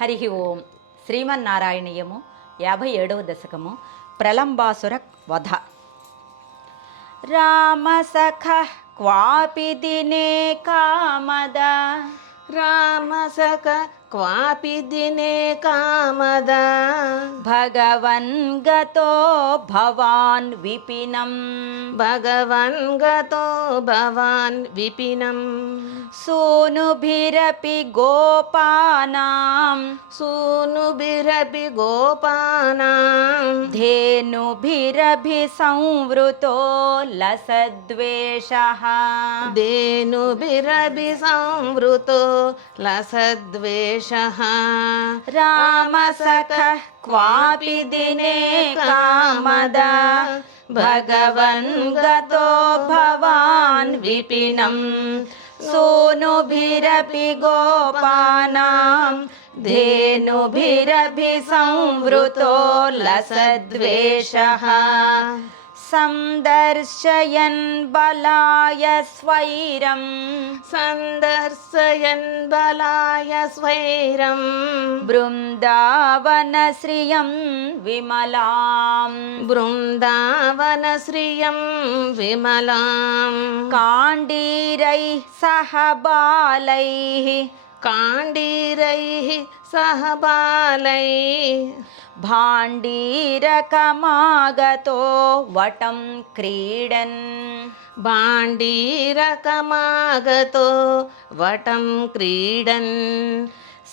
హరి ఓం. శ్రీమన్నారాయణీయము యాభై ఏడవ దశకము ప్రలంబాసుర వధ. రామసఖ క్వాపి దినే కామద. రామసక क्वापि दिने कामद। भगवन् गतो भवान् विपिनं भगवन् गतो भवान् विपिनं सूनुभिरपि गोपानां सूनुभिरपि गोपानां धेनुभिरभि संवृतो लसद्वेषः। धेनुभिरभि संवृतो लसद्वेष रामसखः क्वापि दिने कामद। भगवन् गतो भवान् विपिनं। सूनुभिरपि गोपानां धेनुभिरभि संवृतो लसद्वेषः സന്ദർശയൻ ബലായ സ്വൈരം. സന്ദർശയൻ ബലായ സ്വൈരം. ബൃന്ദാവനശ്രിയം വിമലാം. ബൃന്ദാവനശ്രിയം വിമലാം. കാണ്ഡീരൈ സഹ ബാലൈ കാണ്ഡീരൈ സഹ ബാലൈ भाण्डीरकमागतो वटं क्रीडन् भाण्डीरकमागतो वटं क्रीडन्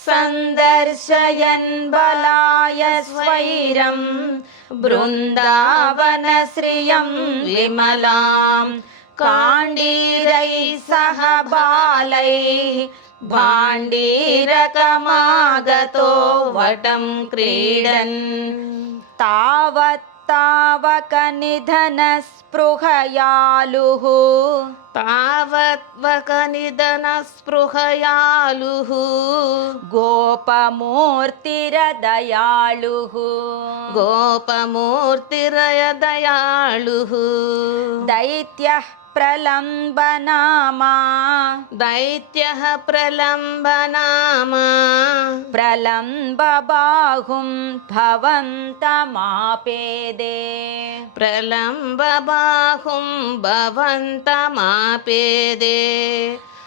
सन्दर्शयन् बलाय स्वैरं बृन्दावनश्रियं विमलां काण्डीरैः सह बालैः भाण्डीरकमागतो वटं क्रीडन् तावत्तावकनिधनस्पृहयालुः तावत्वकनिधनस्पृहयालुः गोपमूर्तिरदयाळुः गोपमूर्तिरयदयाळुः दैत्यः प्रलम्बनामा। दैत्यः प्रलम्बनामा। प्रलम्बबाहुं भवन्तमापेदे। प्रलम्बबाहुं भवन्तमापेदे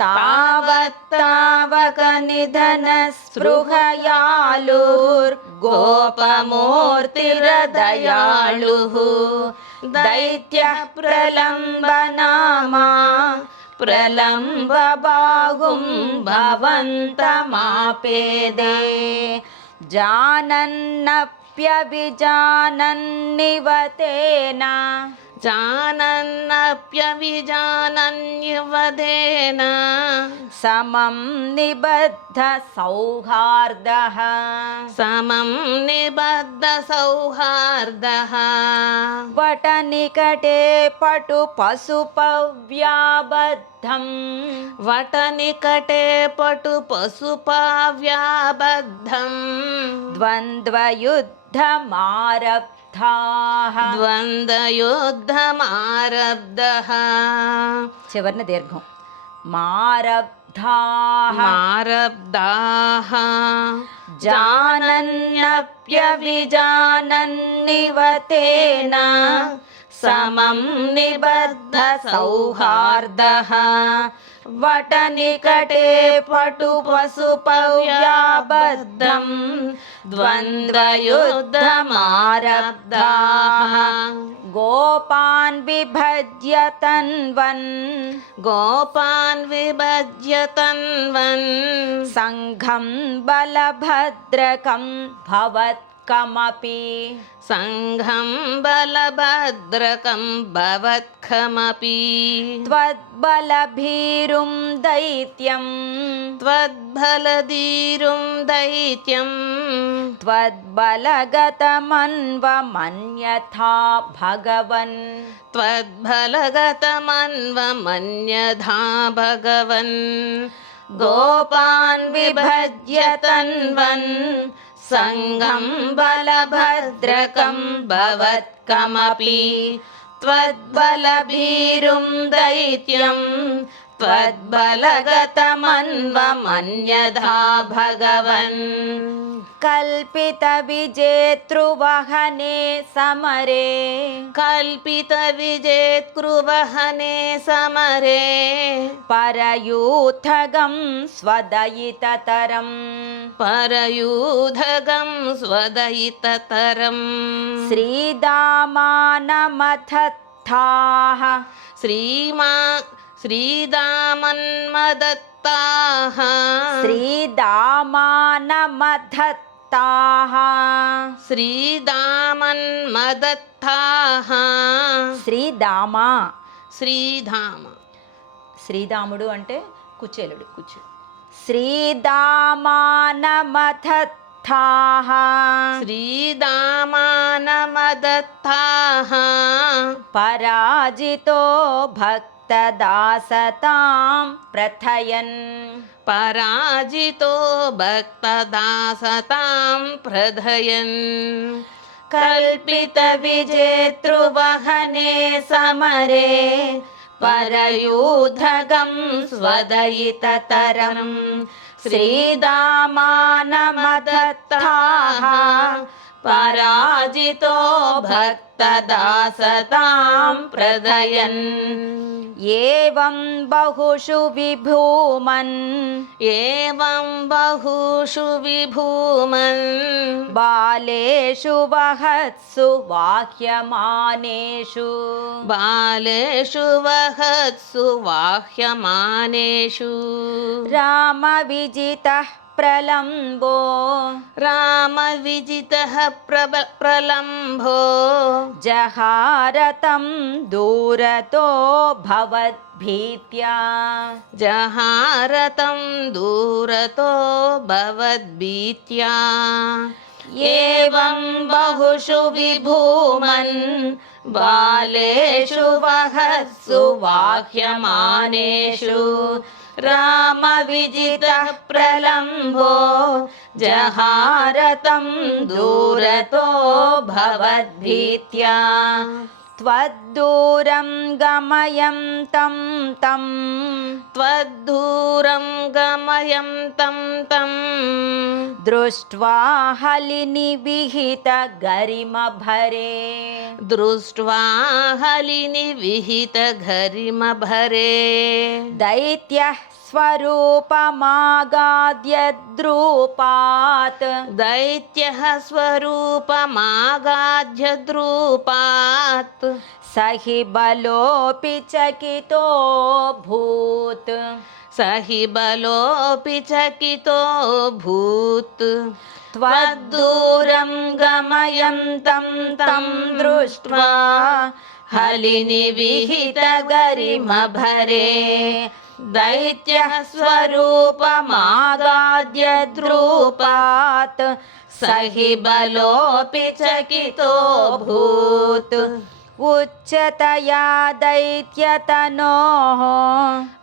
तावत्तावकनिधनस्पृहयालुर्गोपमूर्तिरदयाळुः दैत्यः प्रलम्बनामा प्रलम्बबाहुं भवन्तमापेदे जानन्नप्यभिजानन्निव तेन जानन्नप्यविजानन्युवदेन समं निबद्ध सौहार्दः समं निबद्धसौहार्दः वटनिकटे पटुपशुपव्याबद्धम् वटनिकटे पटुपशुपाव्याबद्धम् द्वन्द्वयुद्धमारब्धाः ద్వంద్వయుద్ధమారబ్ధ. చివరిన దీర్ఘం. మారబ్ధారబ్ధాః జానన్యప్యవిజానన్నివ తేన సమం నిబద్ధ సౌహార్దః. वटनिकटे पटुपशुपव्याबद्धं द्वन्द्वयुद्धमारब्धाः। गोपान् विभज्य तन्वन्। गोपान् विभज्य तन्वन्। सङ्घं बलभद्रकं भवत्कमपि सङ्घं बलभद्रकं भवत्खमपि। त्वद्बलभीरुं दैत्यं। त्वद्बलधीरुं दैत्यं। त्वद्बलगतमन्वमन्यथा भगवन्। त्वद्बलगतमन्वमन्यथा भगवन्। गोपान् विभज्य तन्वन् सङ्गं बलभद्रकं भवत्कमपि त्वद्बलभीरुं दैत्यं त्वद्बलगतमन्वमन्यथा भगवन्। कल्पितविजेतृवहने समरे। कल्पितविजेत्कृवहने समरे। परयूथगं स्वदयिततरम्। परयूधगं स्वदयिततरम्। श्रीदामानमथत्थाः श्रीमा श्रीदामन्मदत्ताः श्रीदामानमथत्ताः శ్రీదామన్మదత్తాः శ్రీదామా శ్రీధామ శ్రీదాముడు అంటే కుచేలుడు కుచు శ్రీదామానమథత్థాः శ్రీదామానమదత్తాः పరాజితో భక్తదాసతాం तदासतां प्रथयन्। पराजितो भक्तदासतां प्रथयन् कल्पितविजेतृवहने समरे परयूधगं स्वदयिततरं श्रीदामानमदत्ताः पराजितो भक्तदासतां प्रदयन्। एवं बहुषु विभूमन्। एवं बहुषु विभूमन्। बालेषु वहत्सु वाह्यमानेषु बालेषु वहत्सु वाह्यमानेषु रामविजितः प्रलम्बो। रामविजितः प्रब प्रलम्बो। जहारतम् दूरतो भवद्भीत्या। जहारतं दूरतो भवद्भीत्या। एवं बहुषु विभूमन् बालेषु वहत्सु वाह्यमानेषु। रामविजितः प्रलम्भो जहारतं दूरतो भवद्भीत्या। त्वद्दूरं गमयं तं तं। त्वद्दूरं गमयं तं तं। दृष्ट्वा हलिनिविहितगरिमभरे दृष्ट्वा हलिनिविहितघरिमभरे दैत्यः स्वरूपमागाद्यद्रूपात् दैत्यः स्वरूपमागाध्यद्रूपात् स हि बलोऽपि चकितो भूत् स हि बलोऽपि चकितो भूत् त्वद्दूरं गमयन्तं तं दृष्ट्वा हलिनिविहितगरिमभरे दैत्यः स्वरूपमागाद्यद्रूपात् स हि बलोऽपि चकितो भूत् उच्चतया दैत्यतनोः।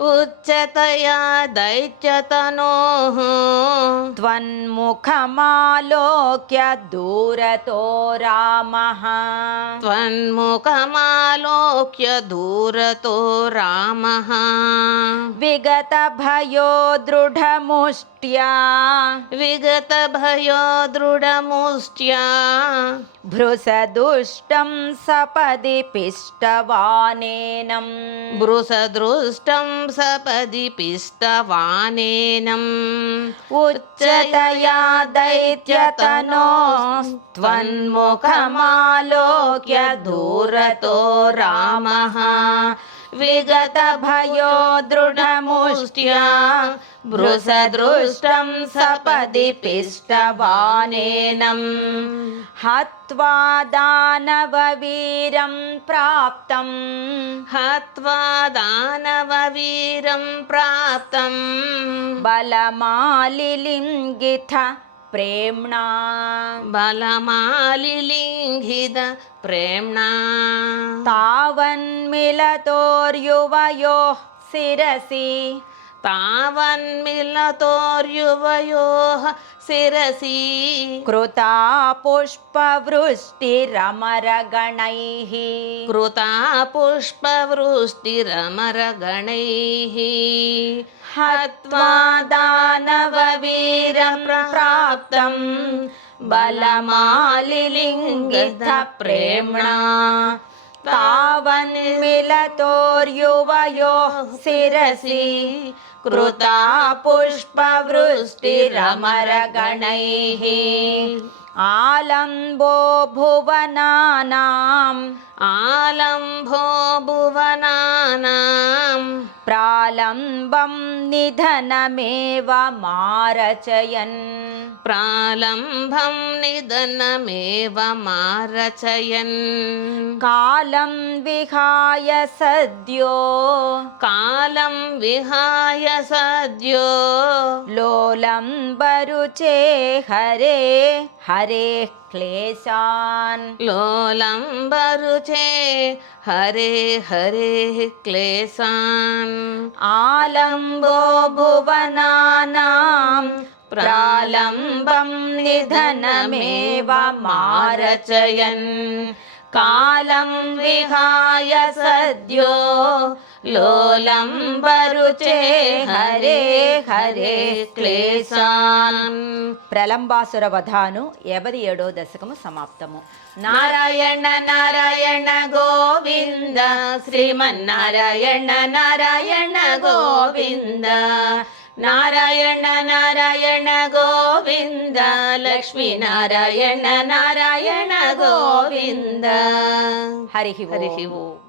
उच्चतया दैत्यतनोः। त्वन्मुखमालोक्य दूरतो रामः। त्वन्मुखमालोक्य दूरतो रामः। विगतभयो दृढमुष्ट्या। विगतभयो दृढमुष्ट्या। भृसदुष्टं सपदि पिष्टवानेनम् बृसदृष्टं सपदि पिष्टवानेनम् उच्चतया दैत्यतनो त्वन्मुखमालोक्य दूरतो रामः विगतभयो दृढमुष्ट्या भृसदृष्टं सपदि पिष्टवानेनम् हत्वा दानववीरं प्राप्तम्। हत्वा दानववीरं प्राप्तम्। बलमालिलिङ्गिथ प्रेम्णा। बलमालिलिङ्घित प्रेम्णा। तावन्मिलतोर्युवयोः शिरसि तावन्मिलतोर्युवयोः शिरसि कृता पुष्पवृष्टिरमरगणैः कृता पुष्पवृष्टिरमरगणैः हत्वा दानववीरं प्राप्तं बलमालिलिङ्गितप्रेम्णा तावन्मिलतोर्युवयोः शिरसि कृता पुष्पवृष्टिरमरगणैः आलम्बो भुवनानाम् आलम्भो भुवनानां प्रालम्बं निधनमेव मारचयन्। प्रालम्भं निधनमेव मारचयन्। कालं विहाय सद्यो। कालं विहाय सद्यो। लोलं बरुचे हरे हरे क्लेशान्। लोलम्बरुचे हरे हरे क्लेशान्। आलम्बो भुवनानां प्रालम्बं निधनमेव मारचयन् कालं विहाय सद्यो लोलम्बरुचे हरे హరే క్లేశాన్ ప్రలంబాసుర వధాను యాభై ఏడో దశకము సమాప్తము నారాయణ నారాయణ గోవింద శ్రీమన్నారాయణ నారాయణ గోవింద ನಾರಾಯಣ ನಾರಾಯಣ ಗೋವಿಂದ ಲಕ್ಷ್ಮೀ ನಾರಾಯಣ ನಾರಾಯಣ ಗೋವಿಂದ. ಹರಿಹಿ ಹರಿಹಿವು